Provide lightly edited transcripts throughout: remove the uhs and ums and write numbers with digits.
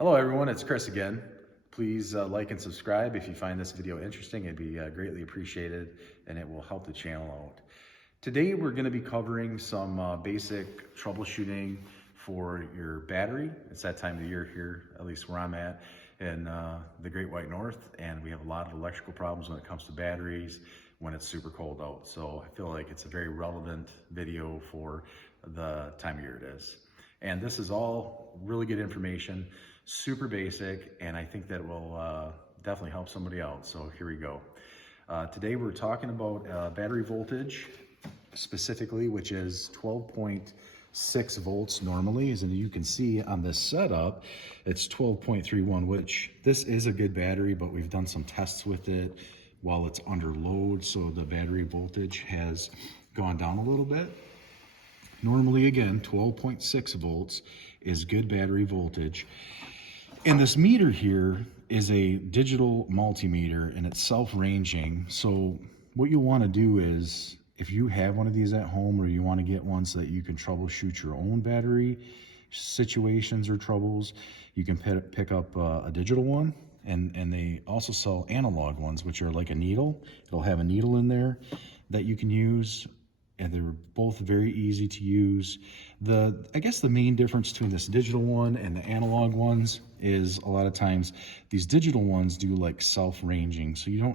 Hello everyone, it's Chris again. Please like and subscribe if you find this video interesting. It'd be greatly appreciated and it will help the channel out. Today we're going to be covering some basic troubleshooting for your battery. It's that time of the year here, at least where I'm at, in the Great White North, and we have a lot of electrical problems when it comes to batteries when it's super cold out. So I feel like it's a very relevant video for the time of year it is. And this is all really good information, super basic, and I think that will definitely help somebody out. So here we go. Today we're talking about battery voltage specifically, which is 12.6 volts normally. As you can see on this setup, it's 12.31, which this is a good battery, but we've done some tests with it while it's under load, so the battery voltage has gone down a little bit. Normally, again, 12.6 volts is good battery voltage. And this meter here is a digital multimeter, and it's self-ranging. So what you'll want to do is, if you have one of these at home, or you want to get one so that you can troubleshoot your own battery situations or troubles, you can pick up a digital one. And they also sell analog ones, which are like a needle. It'll have a needle in there that you can use, and they're both very easy to use. I guess the main difference between this digital one and the analog ones is a lot of times these digital ones do like self-ranging, so you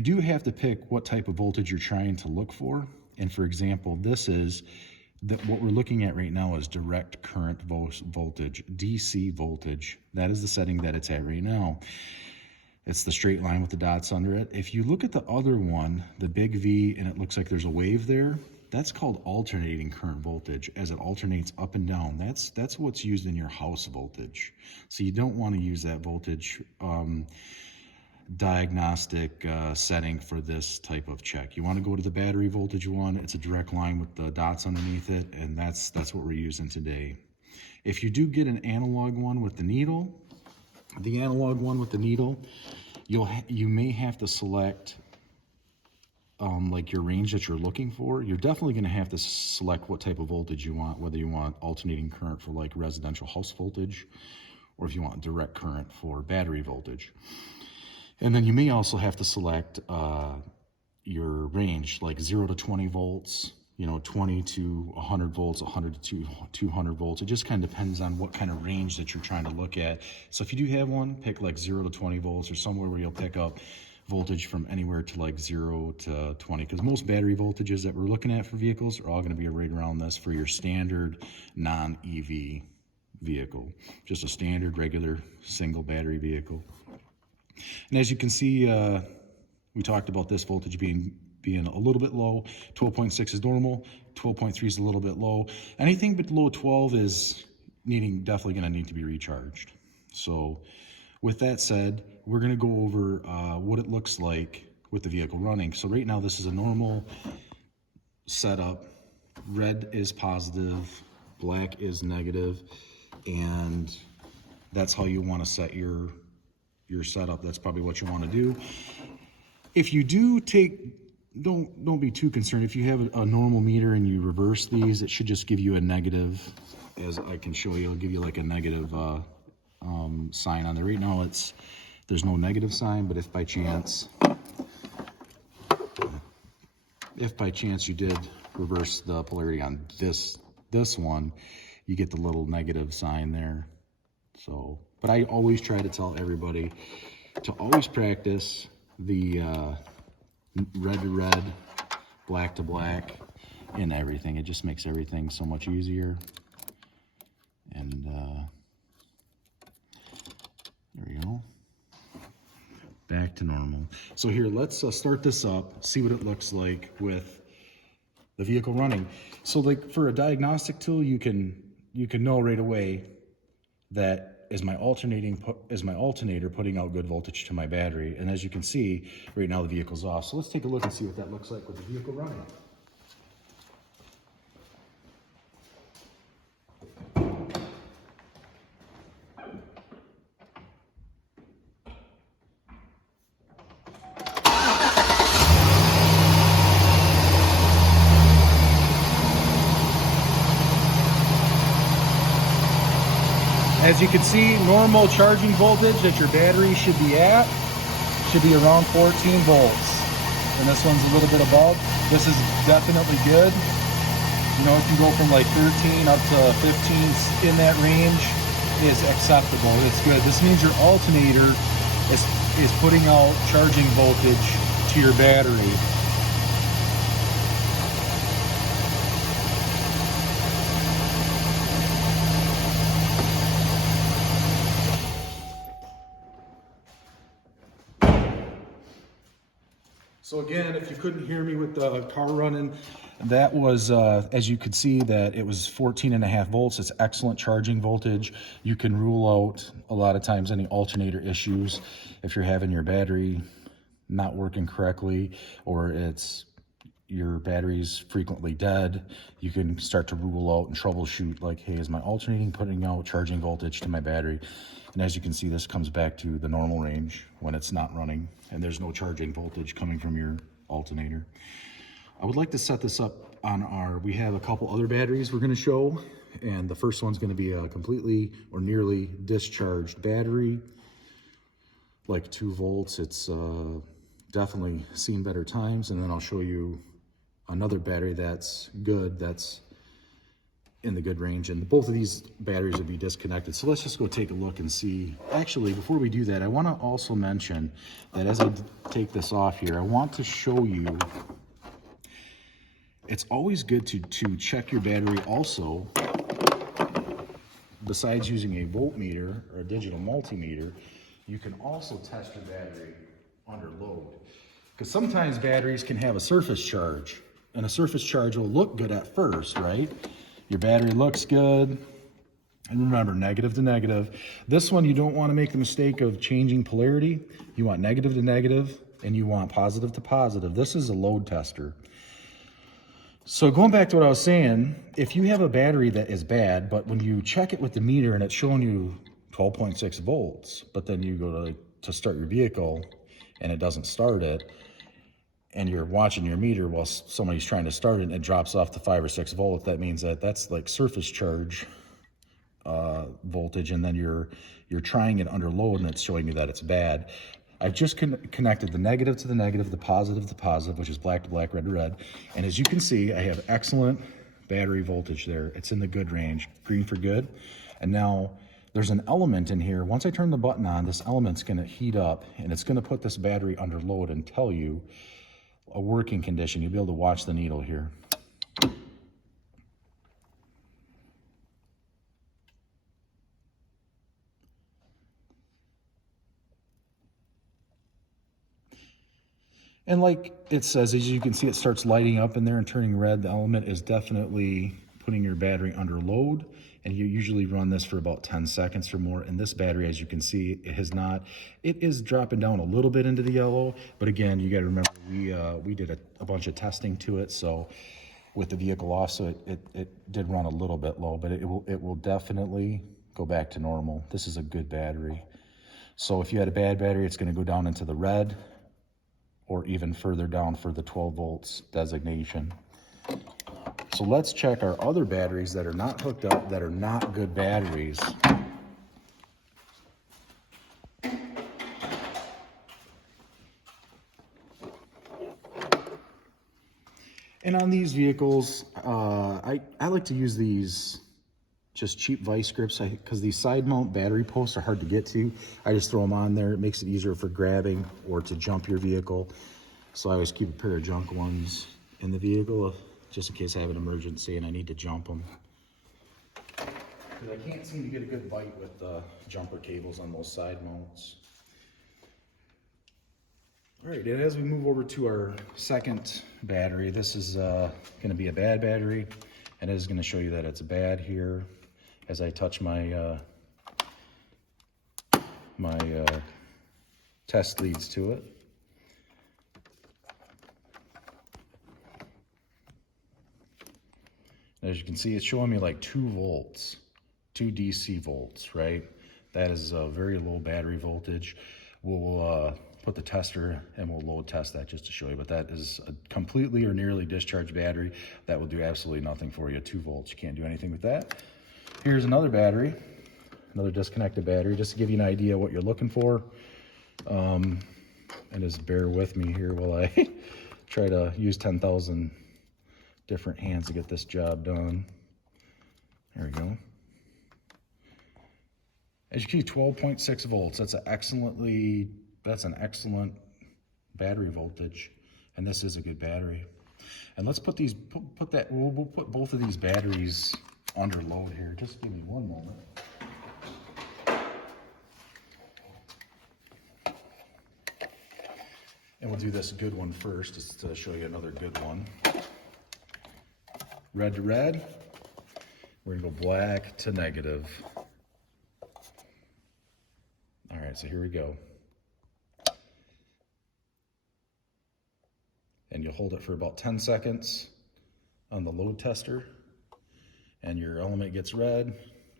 do have to pick what type of voltage you're trying to look for. And for example, what we're looking at right now is direct current voltage, DC voltage. That is the setting that it's at right now. It's the straight line with the dots under it. If you look at the other one, the big V, and it looks like there's a wave there, that's called alternating current voltage, as it alternates up and down. That's what's used in your house voltage. So you don't want to use that voltage diagnostic setting for this type of check. You want to go to the battery voltage one. It's a direct line with the dots underneath it, and that's what we're using today. If you do get an analog one with the needle, you may have to select like your range that you're looking for. You're definitely going to have to select what type of voltage you want, whether you want alternating current for like residential house voltage, or if you want direct current for battery voltage. And then you may also have to select your range, like 0 to 20 volts, 20 to 100 volts, 100 to 200 volts. It just kind of depends on what kind of range that you're trying to look at. So if you do have one, pick like 0 to 20 volts, or somewhere where you'll pick up voltage from anywhere to like 0 to 20, because most battery voltages that we're looking at for vehicles are all going to be right around this for your standard non-EV vehicle, just a standard regular single battery vehicle. And as you can see, we talked about this voltage being a little bit low. 12.6 is normal, 12.3 is a little bit low. Anything below 12 is definitely going to need to be recharged. So with that said, we're going to go over what it looks like with the vehicle running. So right now this is a normal setup. Red is positive, black is negative, and that's how you want to set your setup. That's probably what you want to do. If you do don't be too concerned. If you have a normal meter and you reverse these, it should just give you a negative. As I can show you, it'll give you like a negative sign on there. Right now there's no negative sign, but if by chance you did reverse the polarity on this one, you get the little negative sign there. So, but I always try to tell everybody to always practice the red to red, black to black, and everything. It just makes everything so much easier. And there we go. Back to normal. So here, let's start this up, see what it looks like with the vehicle running. So like for a diagnostic tool, you can know right away that is my alternator putting out good voltage to my battery. And as you can see, right now the vehicle's off. So let's take a look and see what that looks like with the vehicle running. As you can see, normal charging voltage that your battery should be at should be around 14 volts. And this one's a little bit above. This is definitely good. You know, it can go from like 13 up to 15 in that range is acceptable. It's good. This means your alternator is putting out charging voltage to your battery. So again, if you couldn't hear me with the car running, that was, as you could see, that it was 14.5 volts. It's excellent charging voltage. You can rule out a lot of times any alternator issues if you're having your battery not working correctly, or your battery's frequently dead. You can start to rule out and troubleshoot, like, hey, is my alternating putting out charging voltage to my battery? And as you can see, this comes back to the normal range when it's not running and there's no charging voltage coming from your alternator. I would like to set this up on we have a couple other batteries we're going to show, and the first one's going to be a completely or nearly discharged battery, like 2 volts. It's definitely seen better times. And then I'll show you another battery that's good, that's in the good range, and both of these batteries will be disconnected. So let's just go take a look and see. Actually, before we do that, I want to also mention that as I take this off here, I want to show you it's always good to check your battery also. Besides using a voltmeter or a digital multimeter, you can also test your battery under load, because sometimes batteries can have a surface charge, and a surface charge will look good at first, right? Your battery looks good, and remember, negative to negative. This one, you don't want to make the mistake of changing polarity. You want negative to negative, and you want positive to positive. This is a load tester. So going back to what I was saying, if you have a battery that is bad, but when you check it with the meter and it's showing you 12.6 volts, but then you go to start your vehicle and it doesn't start it, and you're watching your meter while somebody's trying to start it and it drops off to 5 or 6 volts, that means that that's like surface charge voltage, and then you're trying it under load and it's showing you that it's bad. I've just connected the negative to the negative, the positive to positive, which is black to black, red to red. And as you can see, I have excellent battery voltage there. It's in the good range, green for good. And now there's an element in here. Once I turn the button on, this element's gonna heat up and it's gonna put this battery under load and tell you a working condition. You'll be able to watch the needle here. And like it says, as you can see, it starts lighting up in there and turning red. The element is definitely putting your battery under load, and you usually run this for about 10 seconds or more. And this battery, as you can see, it is dropping down a little bit into the yellow, but again, you got to remember, we did a bunch of testing to it, so with the vehicle off, so it did run a little bit low, but it will definitely go back to normal. This is a good battery. So if you had a bad battery, it's going to go down into the red, or even further down for the 12 volts designation. So let's check our other batteries that are not hooked up, that are not good batteries. And on these vehicles, I like to use these just cheap vice grips, because these side mount battery posts are hard to get to. I just throw them on there. It makes it easier for grabbing or to jump your vehicle. So I always keep a pair of junk ones in the vehicle, just in case I have an emergency and I need to jump them. Because I can't seem to get a good bite with the jumper cables on those side mounts. All right, and as we move over to our second battery, this is going to be a bad battery, and it is going to show you that it's bad here as I touch my test leads to it. As you can see, it's showing me like 2 volts, 2 DC volts, right? That is a very low battery voltage. We'll put the tester and we'll load test that just to show you, but that is a completely or nearly discharged battery. That will do absolutely nothing for you. 2 volts, you can't do anything with that. Here's another battery another disconnected battery, just to give you an idea what you're looking for. And just bear with me here while I try to use 10,000 different hands to get this job done. There we go. As you can see, 12.6 volts. That's an excellent battery voltage, and this is a good battery. And let's put we'll put both of these batteries under load here. Just give me one moment. And we'll do this good one first, just to show you another good one. Red to red. We're gonna go black to negative. All right, so here we go. And you'll hold it for about 10 seconds on the load tester, and your element gets red.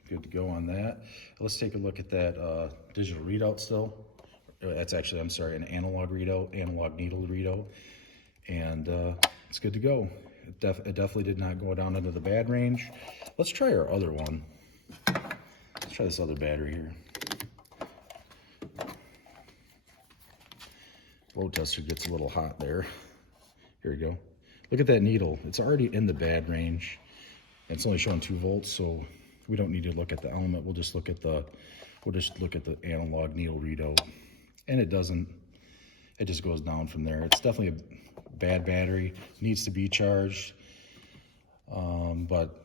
Good to go on that. Let's take a look at that digital readout still. That's actually, I'm sorry, an analog readout, analog needle readout. And it's good to go. It definitely did not go down into the bad range. Let's try our other one. Let's try this other battery here. Load tester gets a little hot there. Here we go. Look at that needle. It's already in the bad range. It's only showing 2 volts, so we don't need to look at the element. We'll just look at the analog needle readout. And it just goes down from there. It's definitely a bad battery. It needs to be charged. But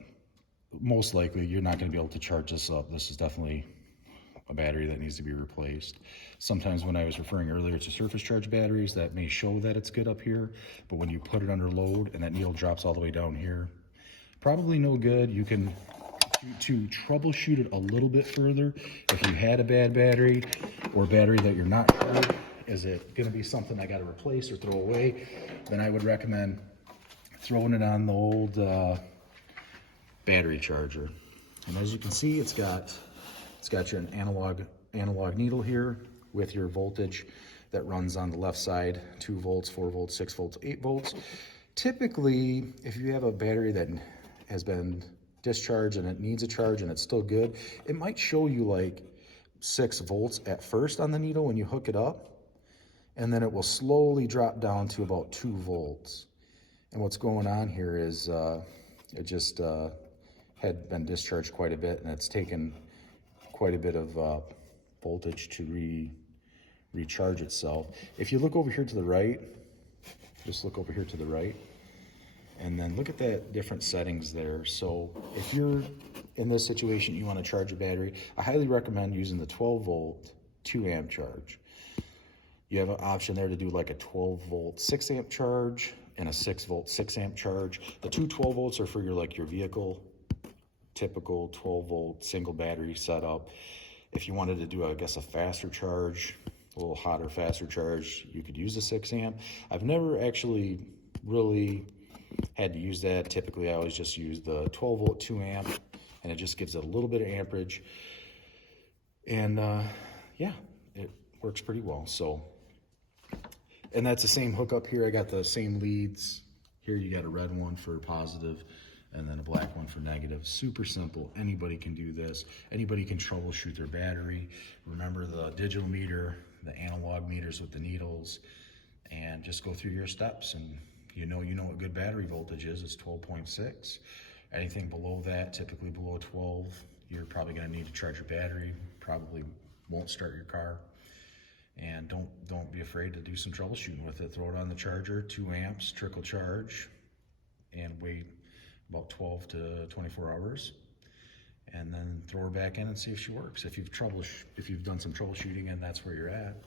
most likely you're not going to be able to charge this up. This is definitely a battery that needs to be replaced. Sometimes when I was referring earlier to surface charge batteries, that may show that it's good up here, but when you put it under load and that needle drops all the way down here, probably no good. You can, to troubleshoot it a little bit further, if you had a bad battery or battery that you're not sure, is it gonna be something I gotta replace or throw away, then I would recommend throwing it on the old battery charger. And as you can see, it's got your analog needle here with your voltage that runs on the left side, 2 volts, 4 volts, 6 volts, 8 volts. Typically, if you have a battery that has been discharged and it needs a charge and it's still good, it might show you like 6 volts at first on the needle when you hook it up, and then it will slowly drop down to about 2 volts. And what's going on here is it just had been discharged quite a bit, and it's taken quite a bit of voltage to recharge itself. If you look over here to the right, just look over here to the right, and then look at that different settings there. So if you're in this situation, you want to charge a battery, I highly recommend using the 12 volt 2 amp charge. You have an option there to do like a 12 volt 6 amp charge and a 6 volt 6 amp charge. The two 12 volts are for your vehicle typical 12 volt single battery setup. If you wanted to do, I guess, a faster charge, a little hotter, faster charge, you could use a 6 amp. I've never actually really had to use that. Typically, I always just use the 12 volt 2 amp, and it just gives it a little bit of amperage. And yeah, it works pretty well. So, and that's the same hookup here. I got the same leads. Here you got a red one for positive and then a black one for negative. Super simple. Anybody can do this. Anybody can troubleshoot their battery. Remember the digital meter, the analog meters with the needles, and just go through your steps, and you know what good battery voltage is. It's 12.6. Anything below that, typically below 12, you're probably going to need to charge your battery. Probably won't start your car. And don't be afraid to do some troubleshooting with it. Throw it on the charger, 2 amps, trickle charge, and wait about 12 to 24 hours, and then throw her back in and see if she works. If you've done some troubleshooting and that's where you're at.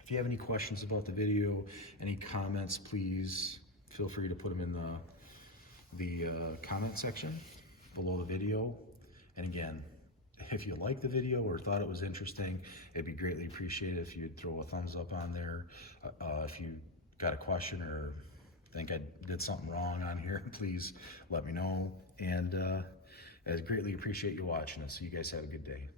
If you have any questions about the video, any comments, please feel free to put them in the comment section below the video. And again, if you liked the video or thought it was interesting, it'd be greatly appreciated if you'd throw a thumbs up on there. If you got a question or think I did something wrong on here, please let me know. And I greatly appreciate you watching it. So you guys have a good day.